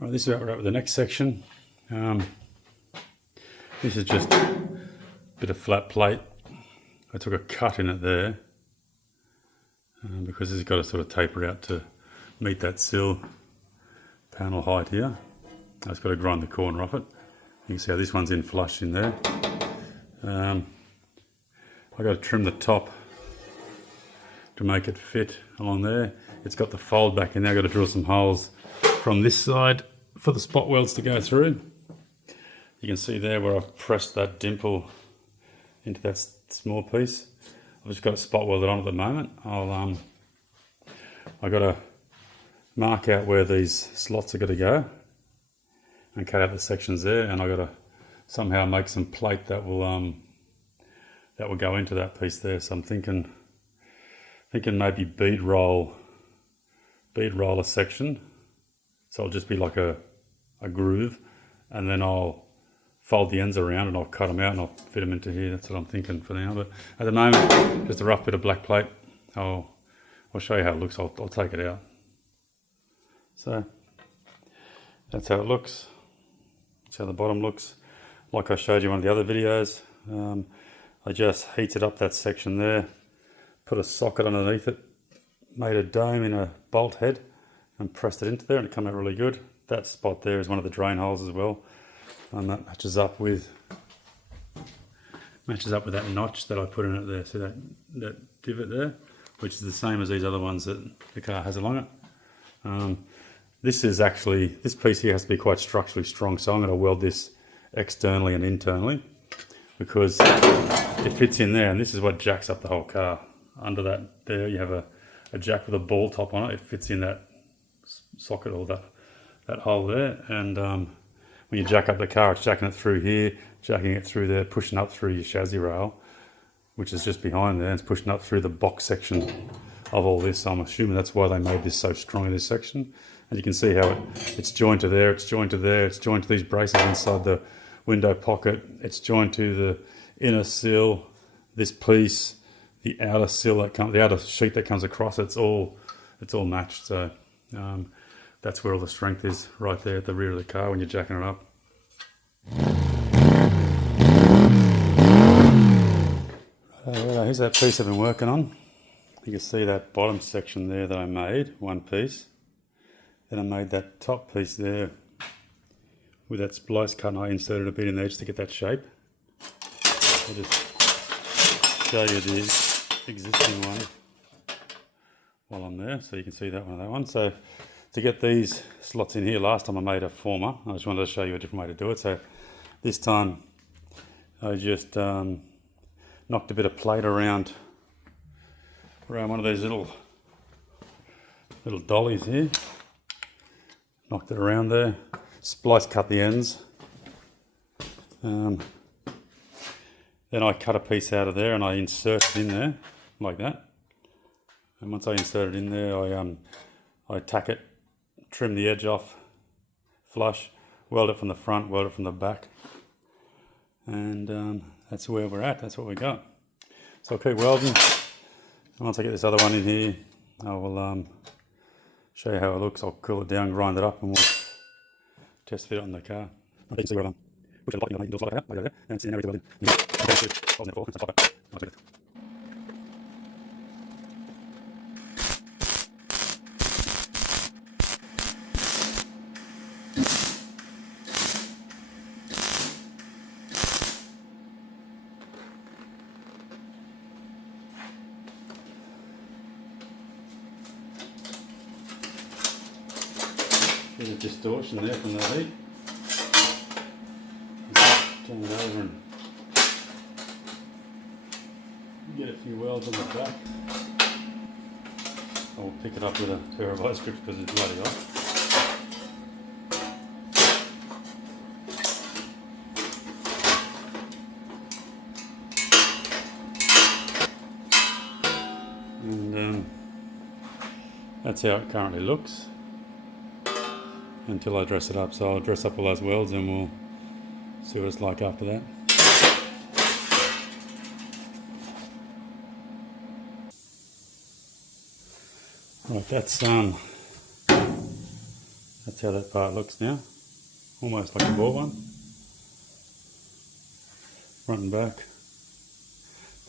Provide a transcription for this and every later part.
Right, this is where we're at with the next section. This is just a bit of flat plate. I took a cut in it there because this has got to sort of taper out to meet that sill panel height here. I've just got to grind the corner off it. You can see how this one's in flush in there. I've got to trim the top to make it fit along there. It's got the fold back in there. I've got to drill some holes from this side for the spot welds to go through. You can see there where I've pressed that dimple into that small piece. I've just got it spot welded on at the moment. I've got to mark out where these slots are going to go and cut out the sections there, and I've got to somehow make some plate that will go into that piece there. So I'm thinking maybe bead roll a section. So it'll just be like a groove, and then I'll fold the ends around and I'll cut them out and I'll fit them into here. That's what I'm thinking for now. But at the moment, just a rough bit of black plate. I'll show you how it looks. I'll take it out. So that's how it looks. That's how the bottom looks. Like I showed you in one of the other videos, I just heated up that section there, put a socket underneath it, made a dome in a bolt head, and pressed it into there, and it came out really good. That spot there is one of the drain holes as well, and that matches up with that notch that I put in it there. See that divot there, which is the same as these other ones that the car has along it. This piece here has to be quite structurally strong, so I'm going to weld this externally and internally because it fits in there, and this is what jacks up the whole car. Under that there you have a jack with a ball top on it. It fits in that socket or that hole there, and when you jack up the car, it's jacking it through here, jacking it through there, pushing up through your chassis rail, which is just behind there, and it's pushing up through the box section of all this. So I'm assuming that's why they made this so strong in this section. And you can see how it's joined to there, it's joined to there, it's joined to these braces inside the window pocket, it's joined to the inner sill, this piece, the outer sill the outer sheet that comes across, it's all matched. So that's where all the strength is, right there at the rear of the car when you're jacking it up. Here's that piece I've been working on. You can see that bottom section there that I made, one piece. Then I made that top piece there with that splice cut, and I inserted a bit in there just to get that shape. I'll just show you the existing one while I'm there, so you can see that one. So to get these slots in here, last time I made a former. I just wanted to show you a different way to do it. So this time I just knocked a bit of plate around one of these little dollies here. Knocked it around there, splice cut the ends. Then I cut a piece out of there and I insert it in there like that. And once I insert it in there, I tack it, trim the edge off, flush, weld it from the front, weld it from the back, and that's where we're at. That's what we got. So I'll keep welding. And once I get this other one in here, I will show you how it looks. I'll cool it down, grind it up, and we'll test fit it on the car. I think you see where I'm pushing the lightning, like that, like that, and it's in everything welding. There's a distortion there from the heat. Turn it over and get a few welds on the back. I'll pick it up with a pair of ice grips because it's bloody hot. And that's how it currently looks until I dress it up. So I'll dress up all those welds and we'll see what it's like after that. Right, that's That's how that part looks now, almost like a bought one. Front and back.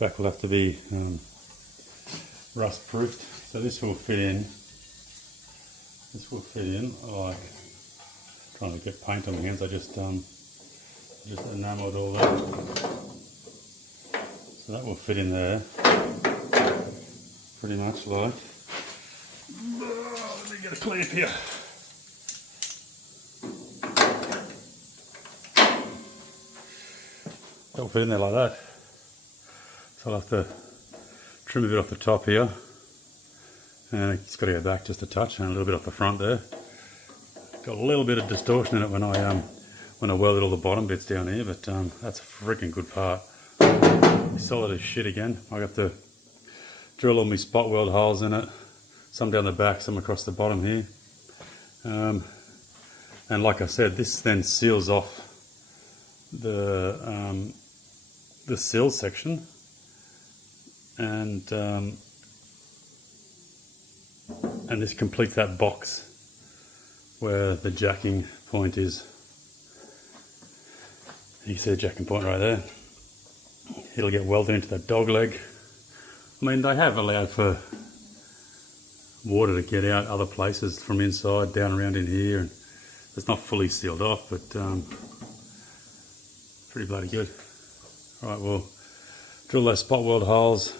Back will have to be rust proofed, so this will fit in. This will fit in like, trying to get paint on my hands. I just enameled all that, so that will fit in there pretty much like. Let me get a clamp here. That will fit in there like that. So I'll have to trim a bit off the top here, and it's got to go back just a touch, and a little bit off the front there. Got a little bit of distortion in it when I welded all the bottom bits down here, but that's a freaking good part. Solid as shit again. I got to drill all my spot weld holes in it, some down the back, some across the bottom here. And like I said, this then seals off the sill section, and this completes that box where the jacking point is. You can see the jacking point right there. It'll get welded into that dog leg. I mean, they have allowed for water to get out other places from inside, down around in here, and it's not fully sealed off, but pretty bloody good. Right, we'll drill those spot weld holes.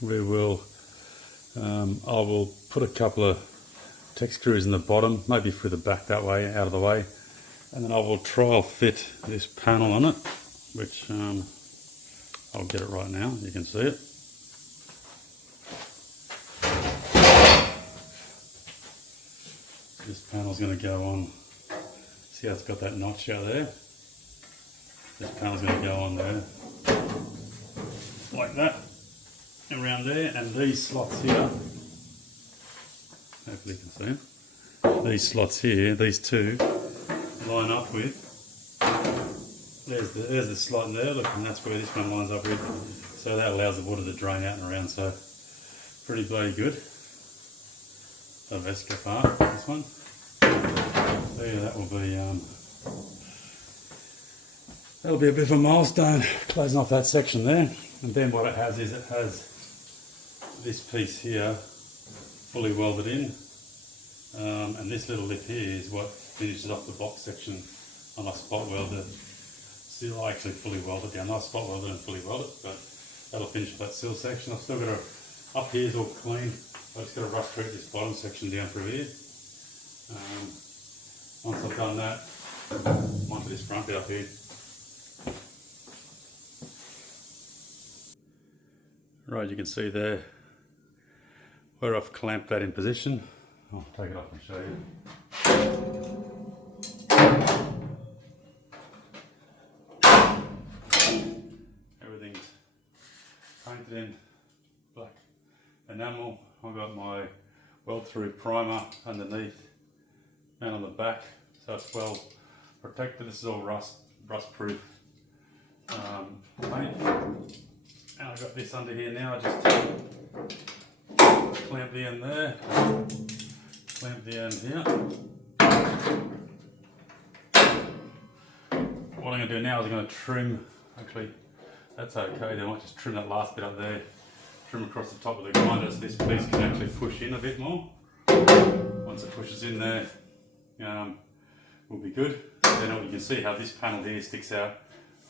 We will, I will put a couple of Tech screws in the bottom, maybe through the back that way, out of the way, and then I will trial fit this panel on it, which I'll get it right now, you can see it. This panel's going to go on, see how it's got that notch out there? This panel's going to go on there, like that, around there, and these slots here, hopefully you can see them, these slots here, these two, line up with, there's the slot in there, look, and that's where this one lines up with, so that allows the water to drain out and around, so pretty bloody good. The Vesca part, this one. So yeah, that will be, that'll be a bit of a milestone, closing off that section there. And then what it has is, it has this piece here fully welded in, and this little lip here is what finishes off the box section on my spot welder. Still, I actually fully welded down. I spot welded and fully welded, but that'll finish that sill section. I've still got to, up here is all clean. I've just got to rust treat this bottom section down through here. Once I've done that, onto this front bit up here. Right, you can see there where I've clamped that in position. I'll take it off and show you. Everything's painted in black enamel. I've got my weld through primer underneath and on the back, so it's well protected. This is all rust proof paint. And I've got this under here now. I just clamp the end there, clamp the end here. What I'm going to do now is I'm going to trim, actually that's okay, then I might just trim that last bit up there, trim across the top of the grinder so this piece can actually push in a bit more. Once it pushes in there, will be good. Then you can see how this panel here sticks out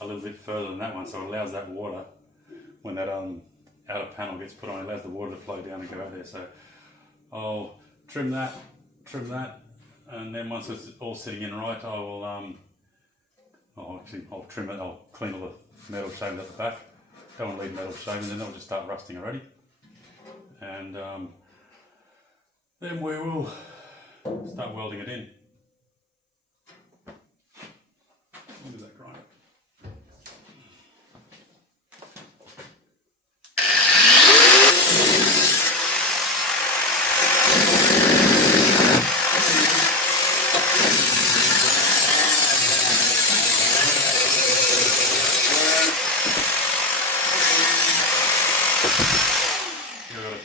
a little bit further than that one, so it allows that water, when that outer panel gets put on, it allows the water to flow down and go out there. So I'll trim that, and then once it's all sitting in right, I will I'll trim it. I'll clean all the metal shavings at the back. Don't want to leave metal shavings, then they'll just start rusting already. And then we will start welding it in. Look at that grinder.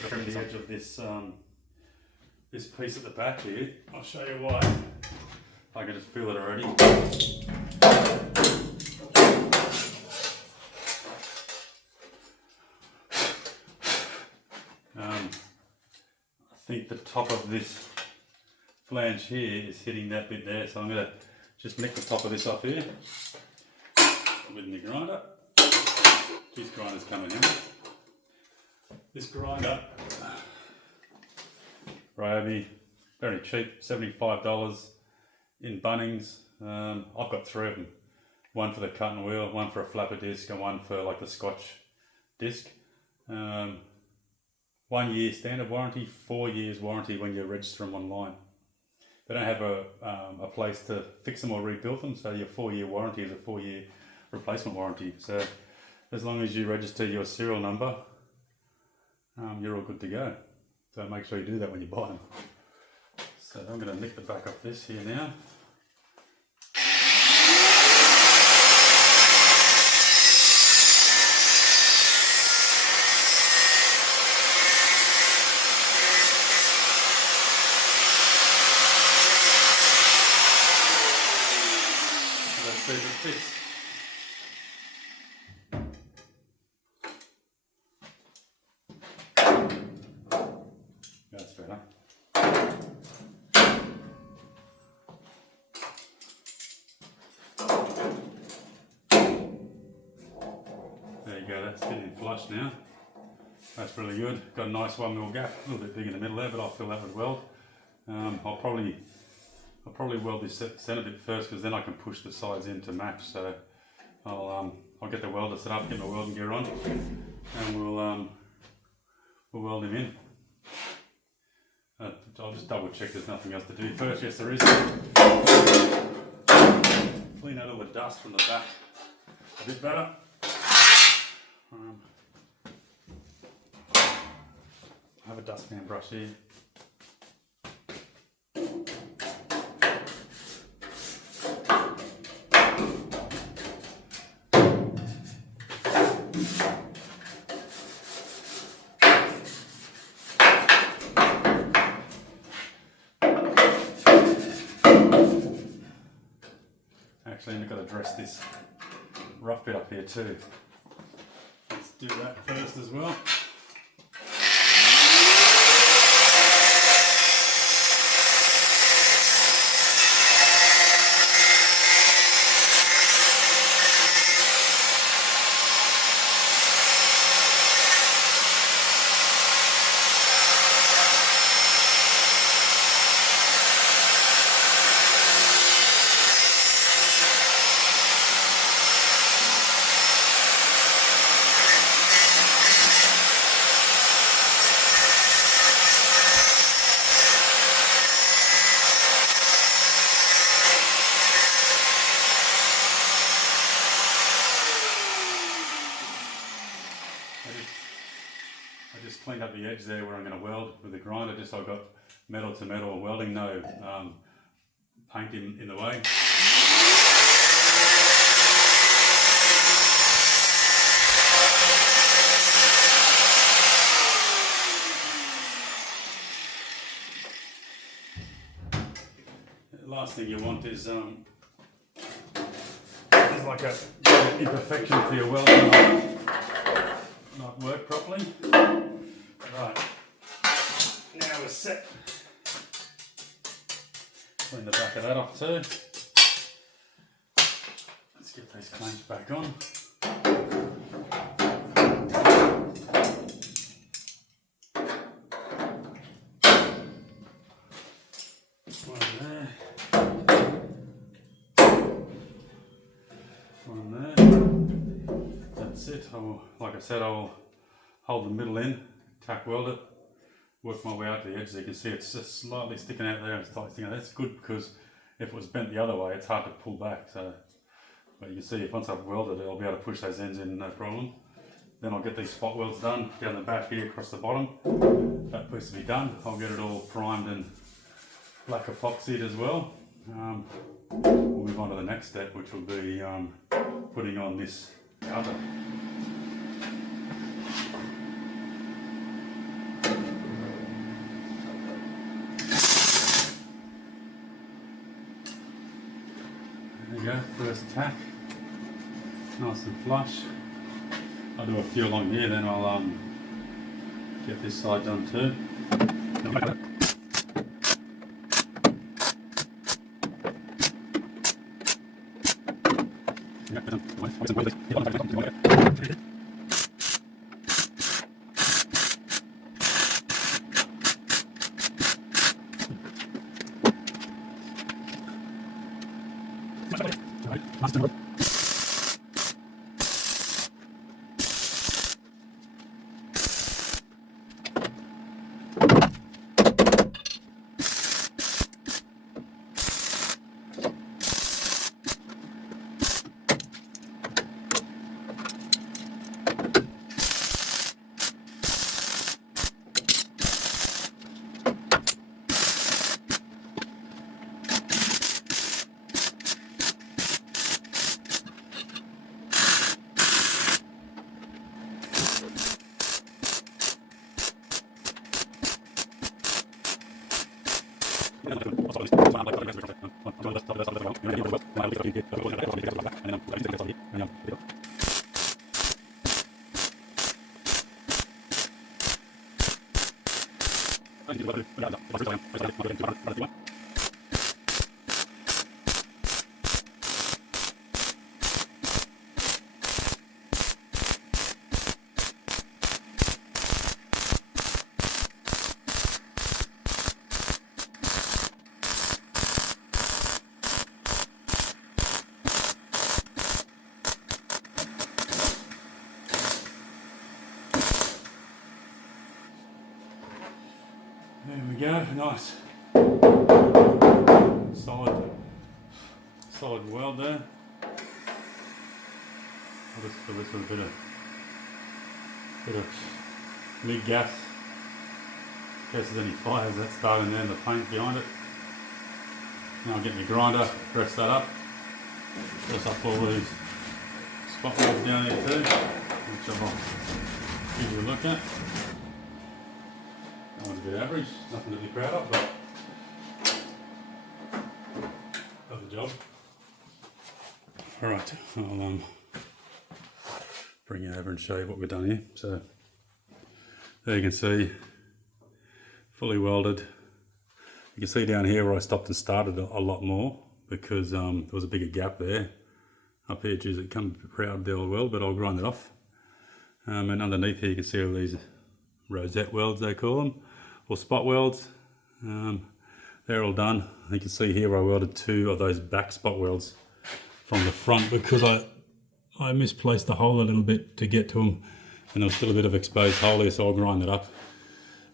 Trim the edge of this this piece at the back here, I'll show you why. I can just feel it already. I think the top of this flange here is hitting that bit there, so I'm going to just nick the top of this off here with my grinder. This grinder's coming in. This grinder, Ryobi, very cheap, $75 in Bunnings. I've got 3 of them. One for the cut and wheel, one for a flapper disc, and one for like the Scotch disc. 1 year standard warranty, 4 years warranty when you register them online. They don't have a place to fix them or rebuild them, so your 4-year warranty is a 4-year replacement warranty. So as long as you register your serial number, you're all good to go. So make sure you do that when you buy them. So I'm going to nick the back off this here now. Let's see if it fits. That's better. There you go, that's getting flush now. That's really good. Got a nice 1mm gap, a little bit big in the middle there, but I'll fill that with weld. I'll probably weld this centre bit first, because then I can push the sides in to match. So I'll get the welder set up, get my welding gear on, and we'll weld him in. I'll just double check there's nothing else to do first. Yes, there is. Clean out all the dust from the back a bit better. I have a dustpan brush here. Actually, I've got to dress this rough bit up here too. Let's do that first as well. I just cleaned up the edge there where I'm going to weld with the grinder, just so I've got metal to metal welding, no paint in the way. The last thing you want is like a imperfection for your welding not work properly. Right, now we're set. Clean the back of that off too. Let's get these clamps back on. One there. One there. That's it. Like I said, I'll hold the middle in, tack weld it, work my way out to the edge. So you can see it's just slightly sticking out there and slightly sticking out. That's good, because if it was bent the other way, it's hard to pull back. So, but you can see if once I've welded it, I'll be able to push those ends in, no problem. Then I'll get these spot welds done down the back here across the bottom. That piece will be done. I'll get it all primed and black epoxied as well. We'll move on to the next step, which will be putting on this cover. There you go, first tack. Nice and flush. I'll do a few along here, then I'll get this side done too. There we go, nice. Solid weld there. I'll just fill this with a bit of mid gas in case there's any fires that start in there and the paint behind it. Now I'll get my grinder, press that up, press up all these spot welds down here too, which I'll give you a look at. That one's a bit average, nothing to be proud of, but does the job. Alright, I'll bring it over and show you what we've done here. So there you can see, fully welded. You can see down here where I stopped and started a lot more because there was a bigger gap there. Up here, geez, it come proud the old weld, but I'll grind it off. And underneath here you can see all these rosette welds, they call them, or spot welds. They're all done. You can see here I welded 2 of those back spot welds from the front because I misplaced the hole a little bit to get to them, and there was still a bit of exposed hole here, so I'll grind it up.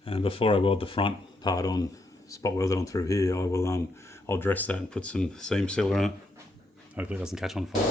And before I weld the front part on, spot weld it on through here, I'll dress that and put some seam sealer on it. Hopefully it doesn't catch on fire.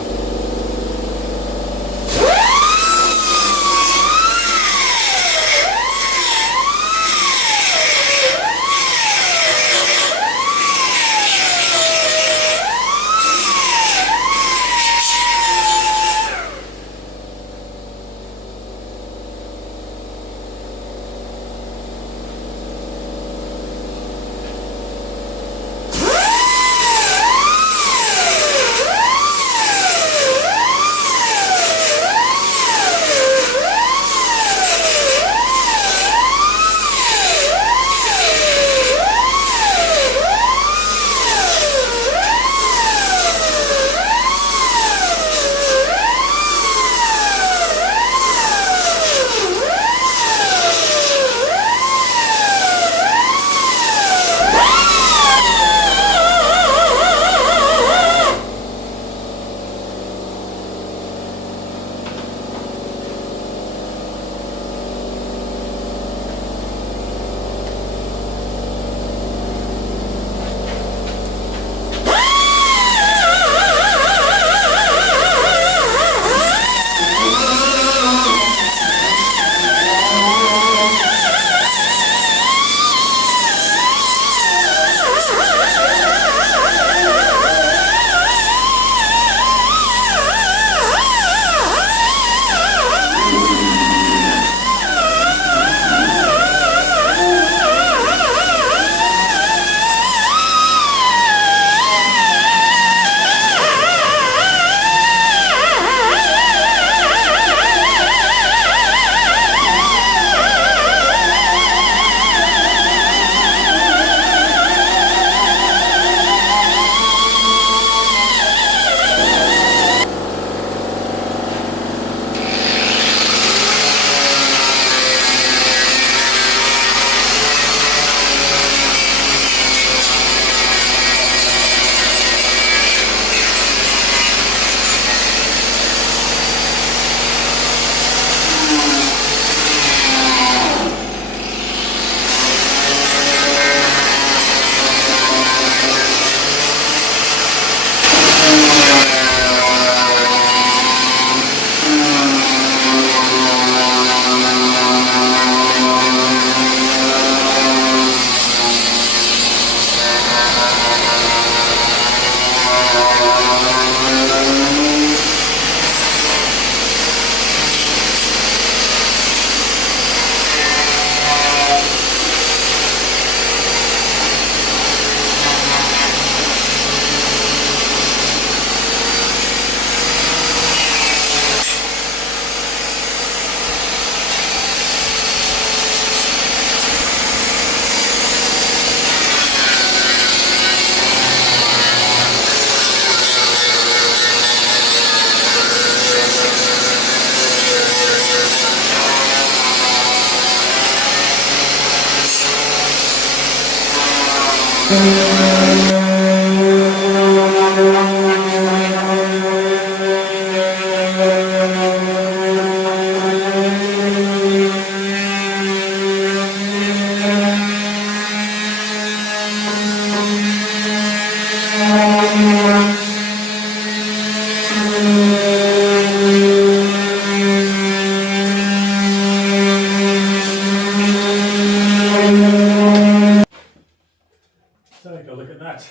Take a look at that,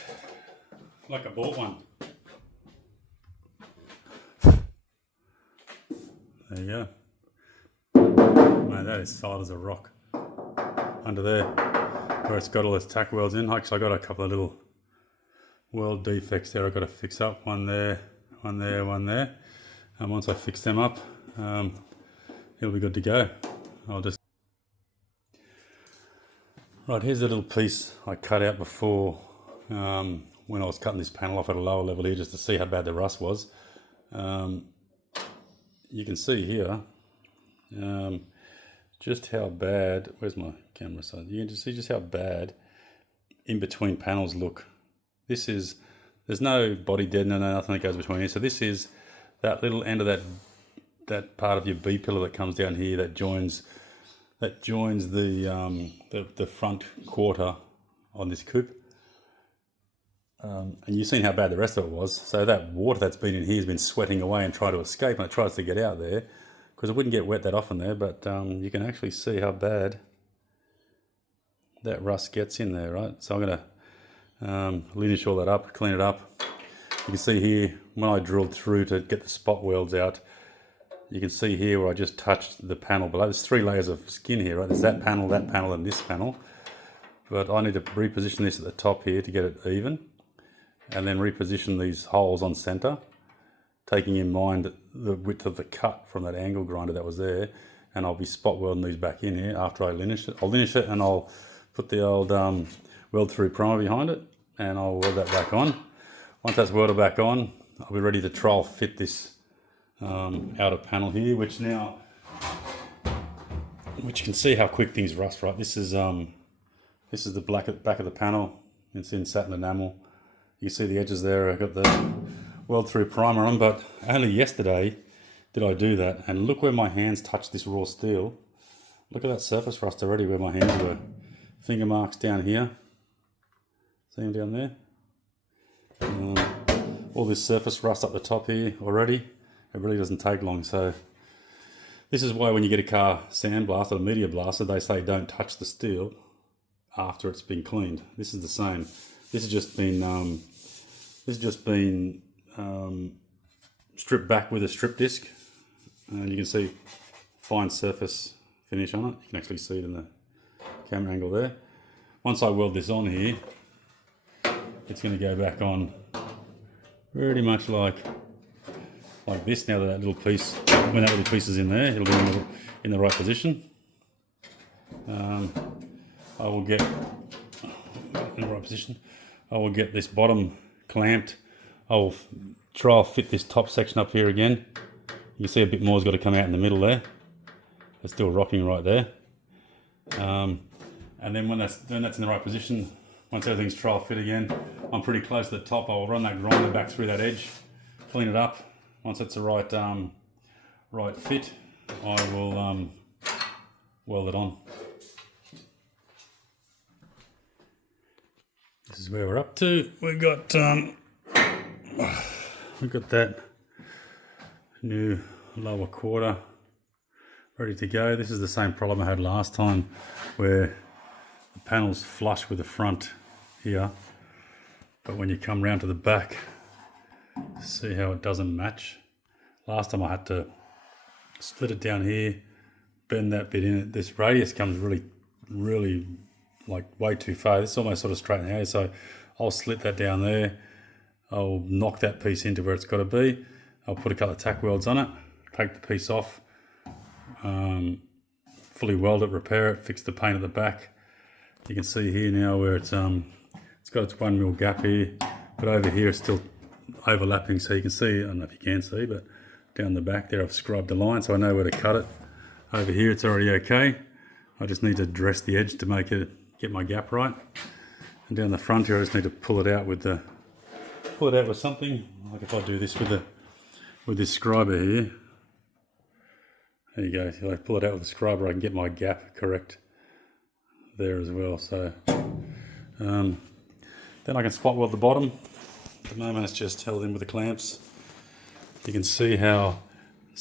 like I bought one. There you go. Man, that is solid as a rock. Under there, where it's got all its tack welds in. Actually, I got a couple of little weld defects there I've got to fix up. One there, one there, one there. And once I fix them up, it'll be good to go. I'll just... Right, here's the little piece I cut out before when I was cutting this panel off at a lower level here just to see how bad the rust was. You can see here just how bad, where's my camera side? You can just see just how bad in between panels look. This is, there's no body deadener, no nothing that goes between here. So this is that little end of that part of your B pillar that comes down here that joins the front quarter on this coupe. And you've seen how bad the rest of it was. So that water that's been in here has been sweating away and trying to escape, and it tries to get out there because it wouldn't get wet that often there, but you can actually see how bad that rust gets in there, right? So I'm going to linish all that up, clean it up. You can see here when I drilled through to get the spot welds out, you can see here where I just touched the panel below. There's 3 layers of skin here, right? There's that panel, and this panel. But I need to reposition this at the top here to get it even, and then reposition these holes on center, taking in mind the width of the cut from that angle grinder that was there. And I'll be spot welding these back in here after I linish it. I'll linish it and I'll put the old weld through primer behind it, and I'll weld that back on. Once that's welded back on, I'll be ready to trial fit this outer panel here, which you can see how quick things rust, right? This is the back of the panel. It's in satin enamel. You can see the edges there. I got the weld through primer on, but only yesterday did I do that, and look where my hands touched this raw steel. Look at that surface rust already where my hands were. Finger marks down here. See them down there? All this surface rust up the top here already. It really doesn't take long. So this is why when you get a car sandblasted or media blasted, they say don't touch the steel after it's been cleaned. This is the same. This has just been stripped back with a strip disc, and you can see fine surface finish on it. You can actually see it in the camera angle there. Once I weld this on here, it's going to go back on pretty much like this. Now that little piece, when that little piece is in there, it'll be in the right position. I will get in the right position. I will get this bottom clamped. I'll trial fit this top section up here again. You can see a bit more has got to come out in the middle there. It's still rocking right there. And then when that's in the right position, once everything's trial fit again, I'm pretty close to the top. I'll run that grinder back through that edge, clean it up. Once it's the right fit, I will weld it on. This is where we're up to. We've got that new lower quarter ready to go. This is the same problem I had last time, where the panel's flush with the front here, but when you come round to the back, see how it doesn't match. Last time I had to split it down here, bend that bit in it. This radius comes really like way too far. This is almost sort of straight in the air, so I'll slit that down there. I'll knock that piece into where it's got to be. I'll put a couple of tack welds on it, take the piece off, fully weld it, repair it, fix the paint at the back. You can see here now where it's got its 1 mil gap here, but over here it's still overlapping, so you can see, I don't know if you can see, but down the back there I've scrubbed the line so I know where to cut it. Over here it's already okay. I just need to dress the edge to make it, get my gap right. And down the front here, I just need to pull it out with something. Like if I do this with this scriber here. There you go. If I pull it out with the scriber, I can get my gap correct there as well. So then I can spot weld the bottom. At the moment, it's just held in with the clamps. You can see how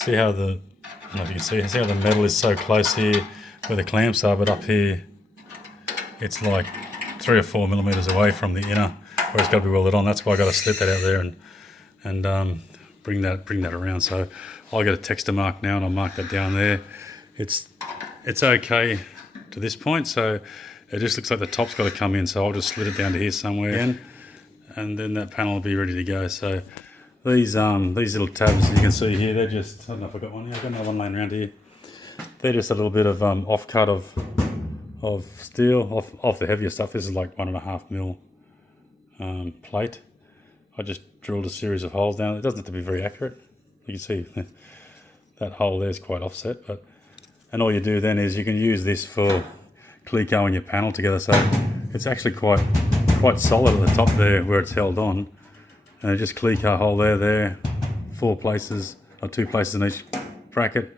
the, I don't know if you can see how the metal is so close here where the clamps are, but up here it's like 3 or 4 millimeters away from the inner where it's got to be welded on. That's why I got to slip that out there and bring that around. So I'll get a texture mark now and I'll mark that down there. It's okay to this point, so it just looks like the top's got to come in, so I'll just slid it down to here somewhere again, and then that panel will be ready to go. So these little tabs you can see here, they're just, I don't know if I got one here, I've got another one laying around here. They're just a little bit of offcut of steel off the heavier stuff. This is like 1.5 mil plate. I just drilled a series of holes down. It doesn't have to be very accurate. You can see that hole there is quite offset, and all you do then is you can use this for clecoing your panel together. So it's actually quite solid at the top there where it's held on. And just cleco a hole there, 4 places or 2 places in each bracket.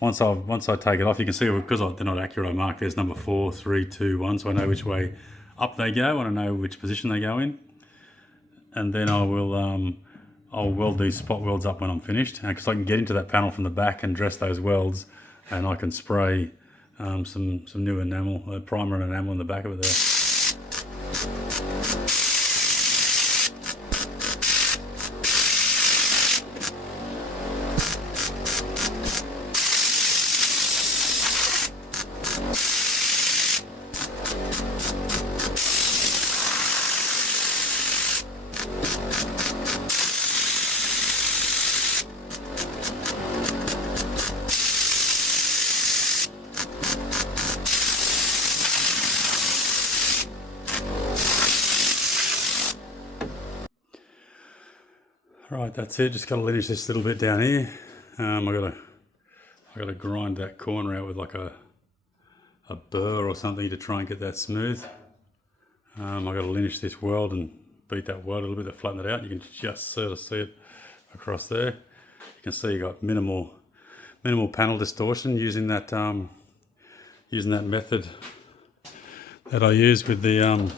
Once I take it off, you can see because they're not accurate, I mark there's number 4, 3, 2, 1, so I know which way up they go and I know which position they go in. And then I'll weld these spot welds up when I'm finished, because I can get into that panel from the back and dress those welds, and I can spray some new enamel, primer and enamel in the back of it there. Right, that's it. Just got to lineage this little bit down here. I got to grind that corner out with like a burr or something to try and get that smooth. I got to lineage this weld and beat that weld a little bit to flatten it out. You can just sort of see it across there. You can see you got minimal panel distortion using that method that I use with the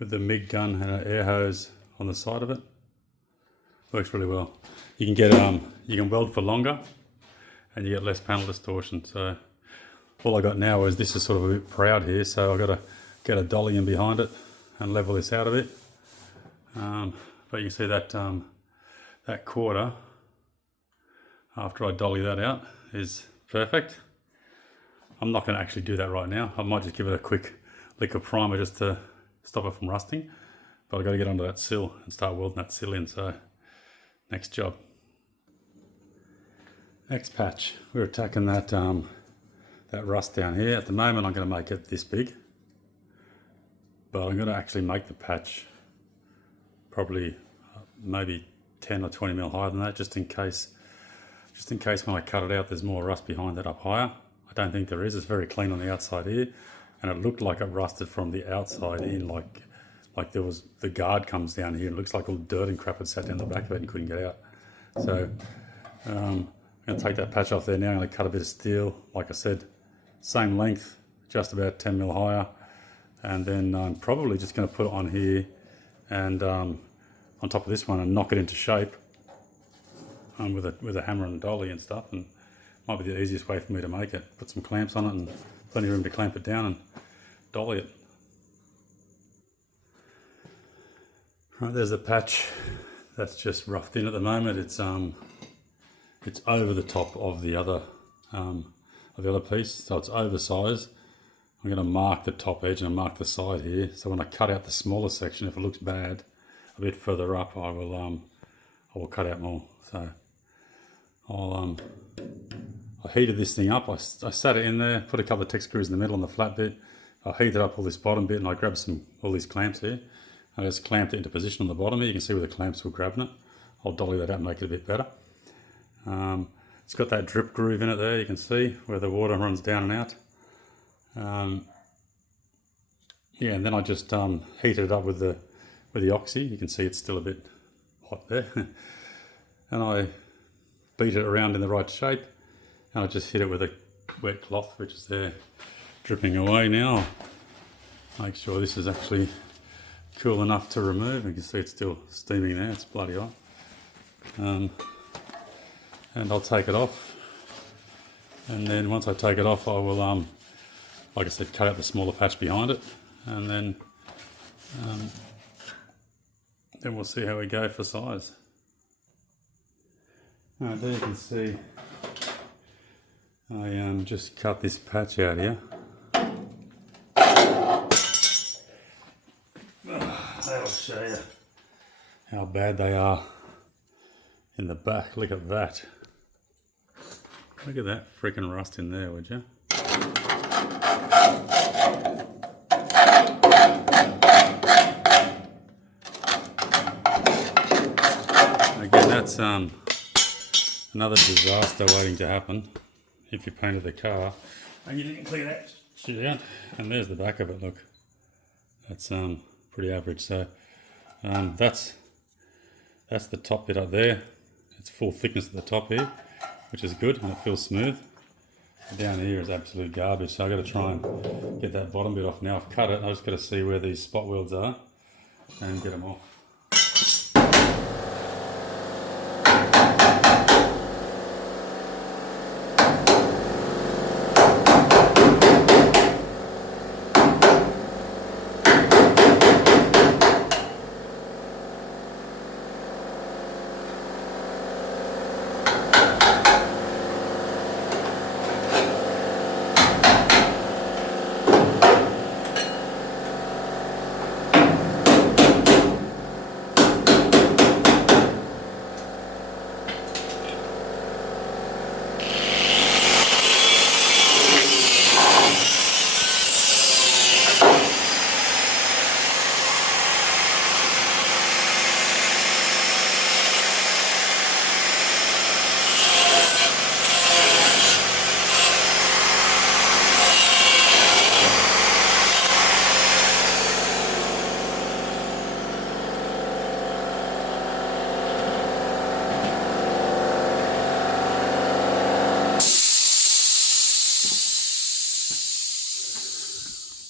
MIG gun and an air hose on the side of it. Works really well. You can weld for longer and you get less panel distortion. So all I got now is this is sort of a bit proud here, so I've got to get a dolly in behind it and level this out a bit. But you can see that that quarter, after I dolly that out, is perfect. I'm not going to actually do that right now. I might just give it a quick lick of primer just to stop it from rusting. But I've got to get onto that sill and start welding that sill in, so next job. Next patch, we're attacking that that rust down here. At the moment I'm going to make it this big, but I'm going to actually make the patch probably maybe 10 or 20 mil higher than that, just in case when I cut it out there's more rust behind that up higher. I don't think there is. It's very clean on the outside here, and it looked like it rusted from the outside in, like there was, the guard comes down here and it looks like all dirt and crap had sat down the back of it and couldn't get out. So I'm going to take that patch off there now. I'm going to cut a bit of steel, like I said, same length, just about 10 mil higher, and then I'm probably just going to put it on here and on top of this one and knock it into shape with a hammer and dolly and stuff, and might be the easiest way for me to make it. Put some clamps on it and plenty of room to clamp it down and dolly it. Right, there's the patch that's just roughed in at the moment. It's over the top of the other piece, so it's oversized. I'm going to mark the top edge and mark the side here, so when I cut out the smaller section, if it looks bad a bit further up, I will cut out more. So I heated this thing up. I sat it in there, put a couple of Tek screws in the middle on the flat bit. I heated up all this bottom bit and I grabbed all these clamps here. I just clamped it into position on the bottom here. You can see where the clamps were grabbing it. I'll dolly that out and make it a bit better. It's got that drip groove in it there. You can see where the water runs down and out. yeah, and then I just heated it up with the oxy. You can see it's still a bit hot there. And I beat it around in the right shape, and I just hit it with a wet cloth, which is there dripping away now. Make sure this is actually cool enough to remove. You can see it's still steaming there, it's bloody hot. And I'll take it off, and then once I take it off I will, like I said, cut out the smaller patch behind it, and then we'll see how we go for size. Alright, there you can see I just cut this patch out here. That'll show you how bad they are in the back. Look at that. Look at that freaking rust in there, would you? Again, that's another disaster waiting to happen if you painted the car and you didn't clear that shit out. And there's the back of it, look. That's pretty average. So that's the top bit up there. It's full thickness at the top here, which is good, and it feels smooth. Down here is absolute garbage, so I've got to try and get that bottom bit off now. I've cut it, I've just got to see where these spot welds are and get them off.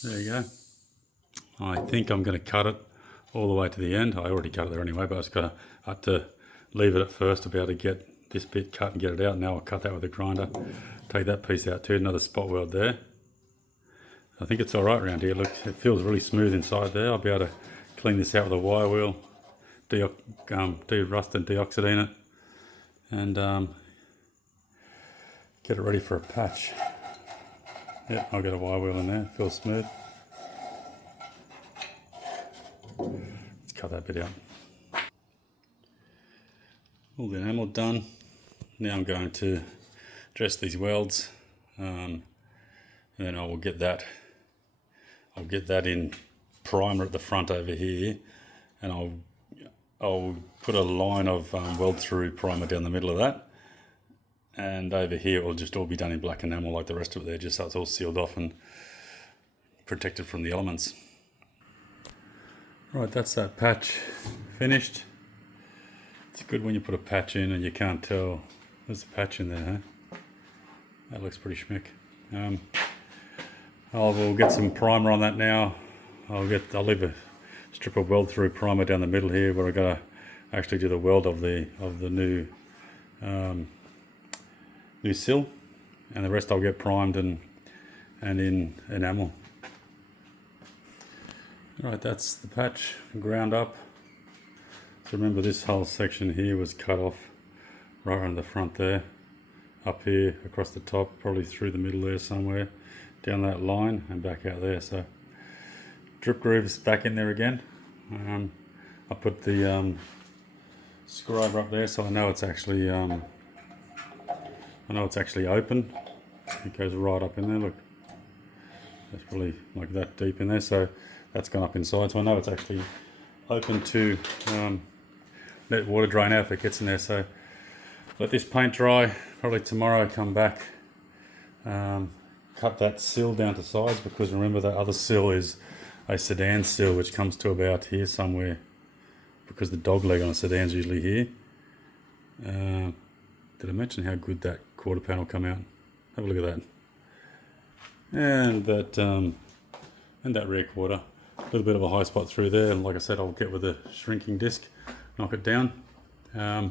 There you go. I think I'm going to cut it all the way to the end. I already cut it there anyway, but I just had to leave it at first to be able to get this bit cut and get it out. Now I'll cut that with a grinder. Take that piece out too, another spot weld there. I think it's alright around here. Look, it feels really smooth inside there. I'll be able to clean this out with a wire wheel, de-rust and deoxidine it, and get it ready for a patch. Yeah, I'll get a wire wheel in there, it feels smooth. Let's cut that bit out. All the enamel done. Now I'm going to dress these welds, and then I will get that. I'll get that in primer at the front over here, and I'll put a line of weld through primer down the middle of that. And over here it will just all be done in black enamel like the rest of it there, just so it's all sealed off and protected from the elements. Right, that's that patch finished. It's good when you put a patch in and you can't tell there's a patch in there, huh? That looks pretty schmick. We'll get some primer on that now. I'll leave a strip of weld through primer down the middle here where I've got to actually do the weld of the new sill, and the rest I'll get primed and in enamel. Right, that's the patch ground up. So remember, this whole section here was cut off right around the front there, up here across the top, probably through the middle there somewhere, down that line and back out there. So drip grooves back in there again. I put the screwdriver up there so I know it's actually open. It goes right up in there, look. That's probably like that deep in there, so that's gone up inside. So I know it's actually open to let water drain out if it gets in there. So let this paint dry, probably tomorrow come back, cut that sill down to size, because remember that other sill is a sedan sill, which comes to about here somewhere, because the dog leg on a sedan's usually here. Did I mention how good that quarter panel come out? Have a look at that. And that rear quarter. A little bit of a high spot through there, and like I said, I'll get with a shrinking disc, knock it down. But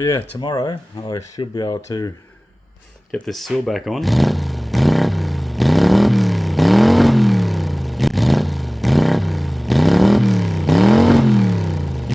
yeah, tomorrow I should be able to get this sill back on.